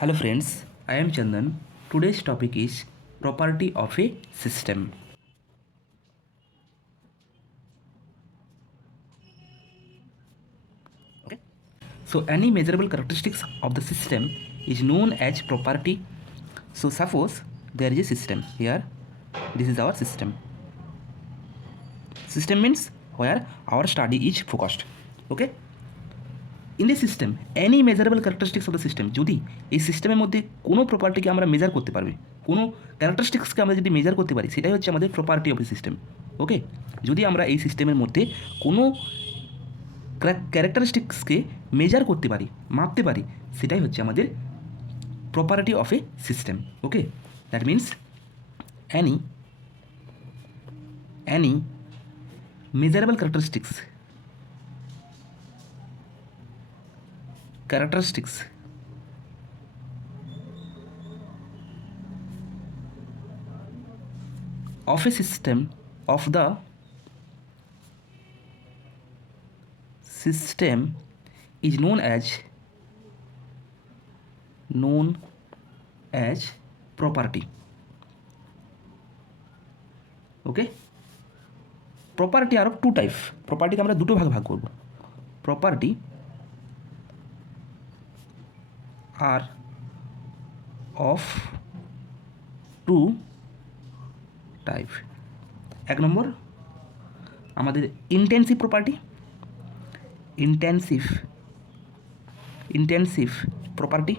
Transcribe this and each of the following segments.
Hello friends, I am Chandan. Today's topic is property of a system. Okay. So any measurable characteristics of the system is known as property. So suppose there is a system here. This is our system. System means where our study is focused. Okay. In the system any measurable characteristics of the system যদি এই সিস্টেমের মধ্যে কোনো প্রপার্টিকে আমরা measure করতে পারবে কোনো ক্যারেক্টারিস্টিক্সকে আমরা যদি মেজার করতে পারি সেটাই হচ্ছে আমাদের প্রপার্টি অফ দ্য সিস্টেম। ওকে, যদি আমরা এই সিস্টেমের মধ্যে কোনো ক্যারেক্টারিস্টিক্সকে মেজার করতে পারি, মাপতে পারি, সেটাই হচ্ছে আমাদের property of a system. Okay, that means any measurable characteristics of a system is known as property. Okay, property are two type. প্রপার্টিকে আমরা দুটো ভাগ করব। Property are of two type. এক নম্বর আমাদের ইন্টেন্সিভ প্রপার্টি। ইন্টেন্সিভ প্রপার্টি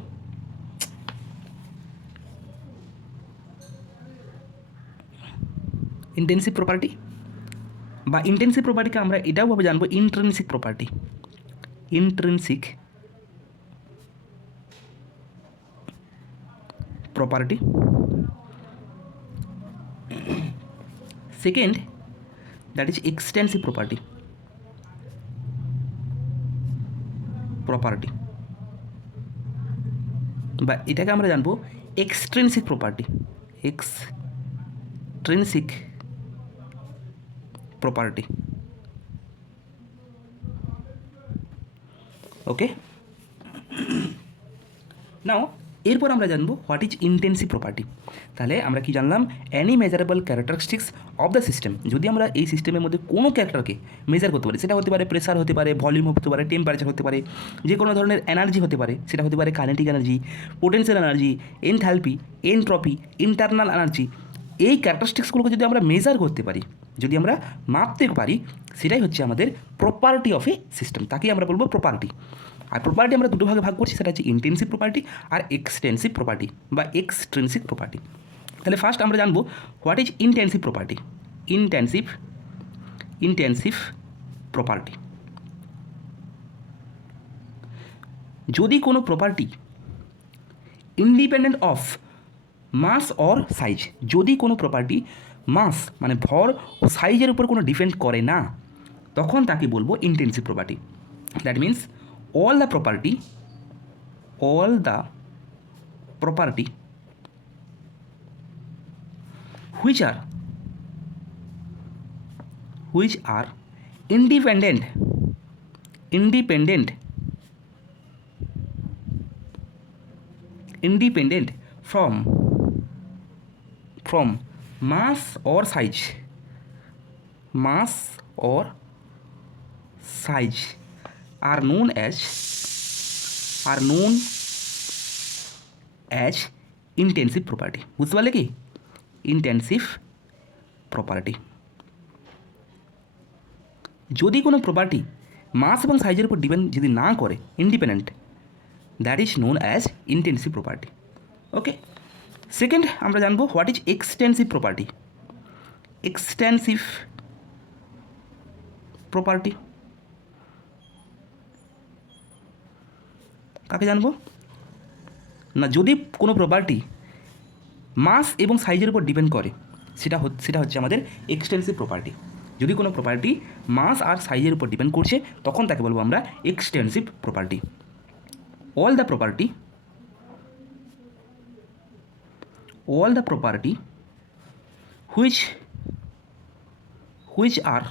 বা intensive প্রপার্টিকে আমরা এটাও ভাবে জানবো intrinsic property. Intrinsic property. Second, that is extensive property. বা এটাকে আমরা জানবো এক্সট্রিনসিক প্রপার্টি। ওকে, নাও এরপর আমরা জানবো হোয়াট ইজ ইন্টেন্সিভ প্রপার্টি। তাহলে আমরা কি জানলাম? Any measurable characteristics of the system. যদি আমরা এই সিস্টেমের মধ্যে কোনো ক্যারেক্টারকে মেজার করতে পারি, সেটা হতে পারে প্রেসার, হতে পারে ভলিউম, হতে পারে টেম্পারেচার, হতে পারে যে কোনো ধরনের এনার্জি হতে পারে, সেটা হতে পারে kinetic energy, potential energy, enthalpy, entropy, internal energy. এই ক্যারেক্টারিস্টিক্সগুলোকে যদি আমরা মেজার করতে পারি, যদি আমরা মাপতে পারি, সেটাই হচ্ছে আমাদের প্রপার্টি অফ এ সিস্টেম। তাকেই আমরা বলবো প্রপার্টি। আর প্রপার্টি আমরা দুটো ভাগে ভাগ করছি, সেটা হচ্ছে ইন্টেন্সিভ প্রপার্টি আর এক্সটেন্সিভ প্রপার্টি বা এক্সট্রিনসিক প্রপার্টি। তাহলে ফার্স্ট আমরা জানবো what is intensive property. Intensive property, যদি কোনো property independent of mass or size, যদি কোনো প্রপার্টি মাস মানে ভর ও সাইজের উপর কোনো ডিপেন্ড করে না, তখন তাকে বলবো intensive property. That means all the property which are independent from mass or size are known as intensive property. বুঝতে পারলে কি? ইন্টেন্সিভ প্রপার্টি, যদি কোনো প্রপার্টি মাস এবং সাইজের উপর ডিপেন্ড যদি না করে, independent, that is known as intensive property. Okay, second আমরা জানবো what is extensive property. Extensive property কাকে জানবো না? যদি কোনো প্রপার্টি মাস এবং সাইজের উপর ডিপেন্ড করে, সেটা হচ্ছে আমাদের এক্সটেন্সিভ প্রপার্টি। যদি কোনো প্রপার্টি মাস আর সাইজের উপর ডিপেন্ড করছে, তখন তাকে বলবো আমরা extensive property. All the property which are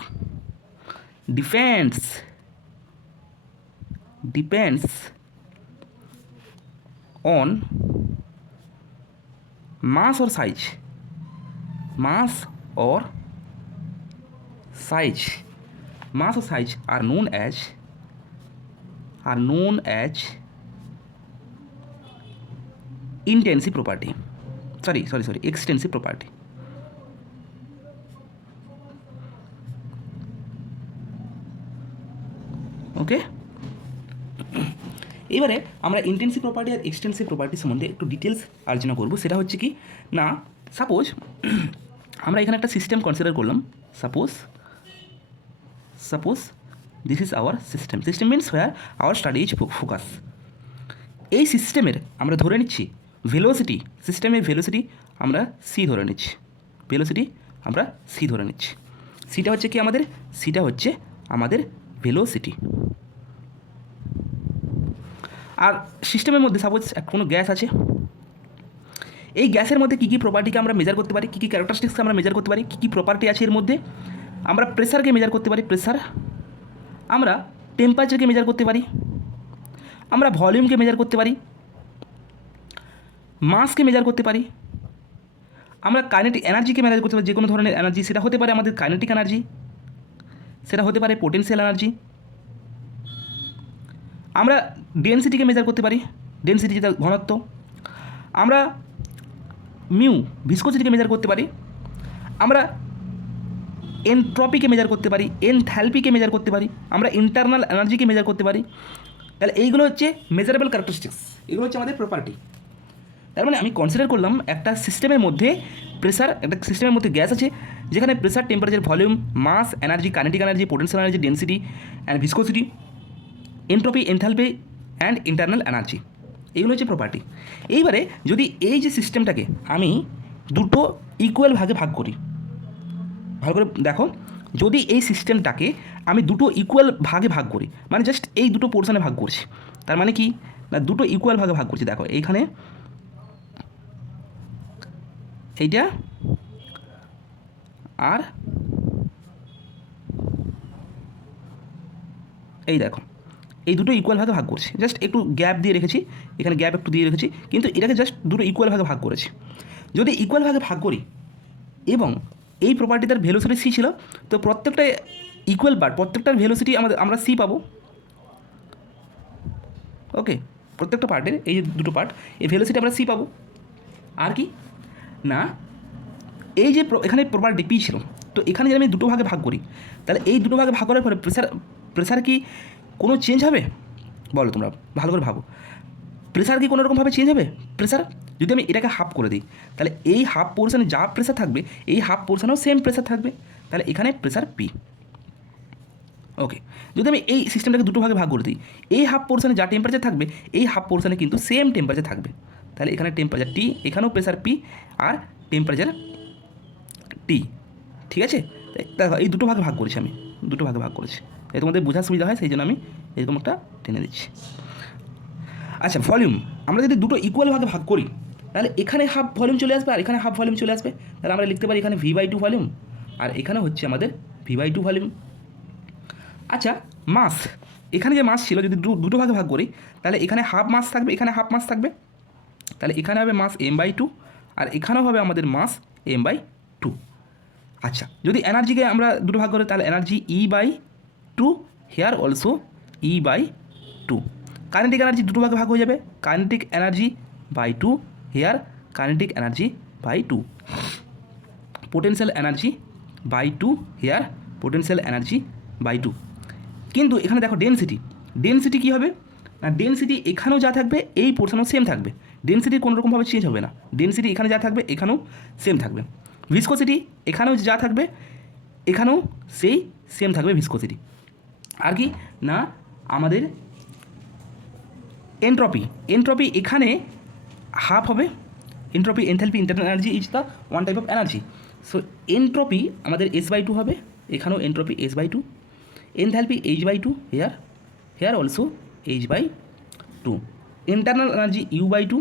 depends on mass or size, mass or size, mass or size are known as intensive property, sorry extensive property. ওকে, এবারে আমরা ইন্টেন্সিভ প্রপার্টি আর এক্সটেন্সিভ প্রপার্টি সম্বন্ধে একটু ডিটেলস আলোচনা করব। সেটা হচ্ছে কি না, সাপোজ আমরা এখানে একটা সিস্টেম কনসিডার করলাম। Suppose this is our system means where our study is focus. এই সিস্টেমের আমরা ধরে নিচ্ছি ভেলোসিটি, সিস্টেমের ভেলোসিটি আমরা সি ধরে নিচ্ছি, সিটা হচ্ছে কি আমাদের, সিটা হচ্ছে আমাদের ভেলোসিটি। আর সিস্টেমের মধ্যে সাপোজ কোনো গ্যাস আছে, এই গ্যাসের মধ্যে কী কী প্রপার্টিকে আমরা মেজার করতে পারি, কী কী ক্যারেক্টারিস্টিক্সকে আমরা মেজার করতে পারি, কী কী প্রপার্টি আছে এর মধ্যে। আমরা প্রেসারকে মেজার করতে পারি, আমরা টেম্পারেচারকে মেজার করতে পারি, আমরা ভলিউমকে মেজার করতে পারি, মাসকে মেজার করতে পারি, আমরা কাইনেটিক এনার্জিকে মেজার করতে পারি, যে কোনো ধরনের এনার্জি, সেটা হতে পারে আমাদের কাইনেটিক এনার্জি, সেটা হতে পারে পোটেনশিয়াল এনার্জি। আমরা ডেনসিটিকে মেজার করতে পারি, ডেনসিটি যেটা ঘনত্ব। আমরা ভিসকোসিটিকে মেজার করতে পারি, আমরা এনট্রপিকে মেজার করতে পারি, এনথ্যালপিকে মেজার করতে পারি, আমরা ইন্টারনাল এনার্জিকে মেজার করতে পারি। তাহলে এইগুলো হচ্ছে মেজারেবল ক্যারেক্টারিস্টিক্স, এগুলো হচ্ছে আমাদের প্রপার্টি। তার মানে আমি কনসিডার করলাম একটা সিস্টেমের মধ্যে প্রেসার, একটা সিস্টেমের মধ্যে গ্যাস আছে যেখানে pressure, temperature, volume, mass, energy, kinetic energy, potential energy, density and viscosity, entropy, enthalpy and internal energy, এগুলো হচ্ছে প্রপার্টি। এইবারে যদি এই যে সিস্টেমটাকে আমি দুটো ইকুয়াল ভাগে ভাগ করি, ভালো করে দেখো, যদি এই সিস্টেমটাকে আমি দুটো ইকুয়াল ভাগে ভাগ করি, মানে জাস্ট এই দুটো পোর্শনে ভাগ করছি, তার মানে কি না, দুটো ইকুয়াল ভাগে ভাগ করছি। দেখো এইখানে এইটা আর এই দেখো, এই দুটো ইকুয়াল ভাগে ভাগ করছি, জাস্ট একটু গ্যাপ দিয়ে রেখেছি, এখানে গ্যাপ একটু দিয়ে রেখেছি, কিন্তু এটাকে জাস্ট দুটো ইকুয়াল ভাগে ভাগ করেছি। যদি ইকুয়াল ভাগে ভাগ করি এবং এই প্রপার্টি তার ভেলোসিটি সি ছিল, তো প্রত্যেকটা ইকুয়াল পার্ট, প্রত্যেকটার ভেলোসিটি আমরা সি পাবো। ওকে, প্রত্যেকটা পার্টের এই যে দুটো পার্ট, এই ভেলোসিটি আমরা সি পাবো। আর কি না, এই যে এখানে প্রপার্টি পি ছিল, তো এখানে যদি আমি দুটো ভাগে ভাগ করি, তাহলে এই দুটো ভাগে ভাগ করার পরে প্রেসার কি কোনো চেঞ্জ হবে? বলো তোমরা ভালো করে ভাবো, প্রেসার কি কোনো রকমভাবে চেঞ্জ হবে? প্রেসার যদি আমি এটাকে হাফ করে দিই, তাহলে এই হাফ পোর্শনে যা প্রেসার থাকবে, এই হাফ পোর্শনেও সেম প্রেসার থাকবে, তাহলে এখানে প্রেসার পি। ওকে, যদি আমি এই সিস্টেমটাকে দুটো ভাগে ভাগ করে দিই, এই হাফ পোর্শনে যা টেম্পারেচার থাকবে, এই হাফ পোর্শনে কিন্তু সেম টেম্পারেচার থাকবে, তাহলে এখানে টেম্পারেচার টি, এখানেও প্রেসার পি আর টেম্পারেচার টি। ঠিক আছে, দেখো এই দুটো ভাগে ভাগ করেছি, আমি দুটো ভাগে ভাগ করেছি, এই তোমাদের বোঝার সুবিধা হয় সেই জন্য আমি এরকম একটা টেনে দিচ্ছি। আচ্ছা, ভলিউম আমরা যদি দুটো ইকুয়াল ভাগে ভাগ করি, তাহলে এখানে হাফ ভলিউম চলে আসবে আর এখানে হাফ ভলিউম চলে আসবে, তাহলে আমরা লিখতে পারি এখানে v/2 ভলিউম আর এখানে হচ্ছে আমাদের v/2 ভলিউম। আচ্ছা, মাস, এখানে যে মাস ছিল যদি দুটো ভাগে ভাগ করি, তাহলে এখানে হাফ মাস থাকবে, এখানে হাফ মাস থাকবে, তাহলে এখানে হবে মাস m/2 আর এখানেও হবে আমাদের মাস m/2। আচ্ছা, যদি এনার্জিকে আমরা দুটো ভাগ করি, তাহলে energy E/2, here also E/2। Kinetic energy দুটো ভাগে ভাগ হয়ে যাবে, kinetic energy by 2, here kinetic energy by 2। Potential energy by 2, here potential energy by 2। কিন্তু এখানে দেখো ডেনসিটি কী হবে না, ডেনসিটি এখানেও যা থাকবে এই পোর্শনেও সেম থাকবে, ডেনসিটি কোনো রকমভাবে চেঞ্জ হবে না, ডেনসিটি এখানে যা থাকবে এখানেও সেম থাকবে। ভিসকোসিটি এখানেও যা থাকবে এখানেও সেই সেম থাকবে ভিসকোসিটি। আর কি না, আমাদের এনট্রপি এখানে হাফ হবে, entropy, enthalpy, internal energy is the one type of energy. So entropy আমাদের s/2 হবে, এখানেও entropy s/2, enthalpy h/2, here also h/2, internal energy u/2,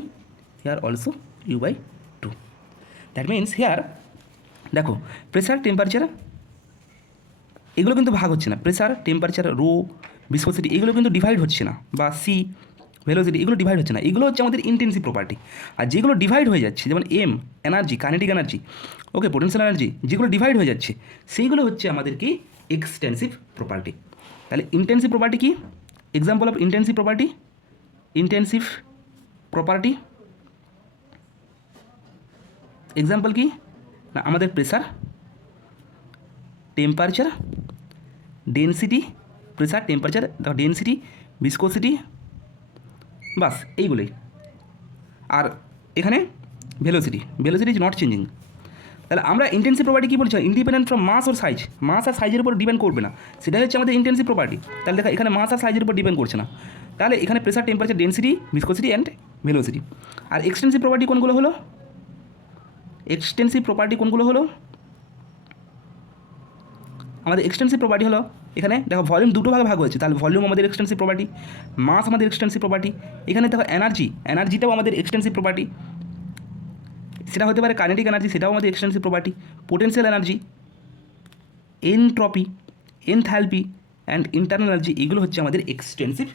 here also u/2। That means hair দেখো pressure, temperature এগুলো কিন্তু ভাগ হচ্ছে না, pressure, temperature, rho, viscosity এগুলো কিন্তু ডিভাইড হচ্ছে না, বা সি ভেলোসিটি, এগুলো ডিভাইড হচ্ছে না, এগুলো হচ্ছে আমাদের ইন্টেন্সিভ প্রপার্টি। আর যেগুলো ডিভাইড হয়ে যাচ্ছে, যেমন এম energy, kinetic energy, okay, potential energy, যেগুলো ডিভাইড হয়ে যাচ্ছে সেইগুলো হচ্ছে আমাদের কি এক্সটেন্সিভ প্রপার্টি। তাহলে ইন্টেন্সিভ প্রপার্টি কি? Example of intensive property, intensive property example কি না, আমাদের pressure, temperature, density, pressure, temperature, density, viscosity, বাস এইগুলোই। আর এখানে velocity, velocity is not changing. তাহলে আমরা ইন্টেন্সিভ প্রপার্টি কী বলছি? Independent from mass or size, mass আর সাইজের উপর ডিপেন্ড করবে না, সেটাই হচ্ছে আমাদের ইন্টেন্সিভ প্রপার্টি। তাহলে দেখা এখানে মাস আর সাইজের উপর ডিপেন্ড করছে না, তাহলে এখানে pressure, temperature, density, viscosity and velocity. আর এক্সটেন্সিভ প্রপার্টি কোনগুলো হলো? এক্সটেন্সিভ প্রপার্টি কোনগুলো হলো? আমাদের এক্সটেন্সিভ প্রপার্টি হলো, এখানে দেখো ভলিউম দুটো ভাগে ভাগ হয়েছে, তাহলে ভলিউম আমাদের এক্সটেন্সিভ প্রপার্টি, মাস আমাদের এক্সটেন্সিভ প্রপার্টি। এখানে দেখো এনার্জি, এনার্জিটাও আমাদের এক্সটেন্সিভ প্রপার্টি, সেটা হতে পারে কাইনেটিক এনার্জি, সেটাও আমাদের extensive property. Potential energy, entropy, enthalpy and internal energy, এগুলো হচ্ছে আমাদের এক্সটেন্সিভ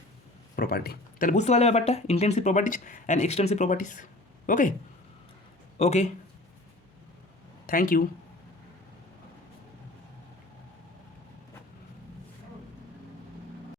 প্রপার্টি। তাহলে বুঝতে পারলে ব্যাপারটা, intensive properties and extensive properties. Okay okay, thank you.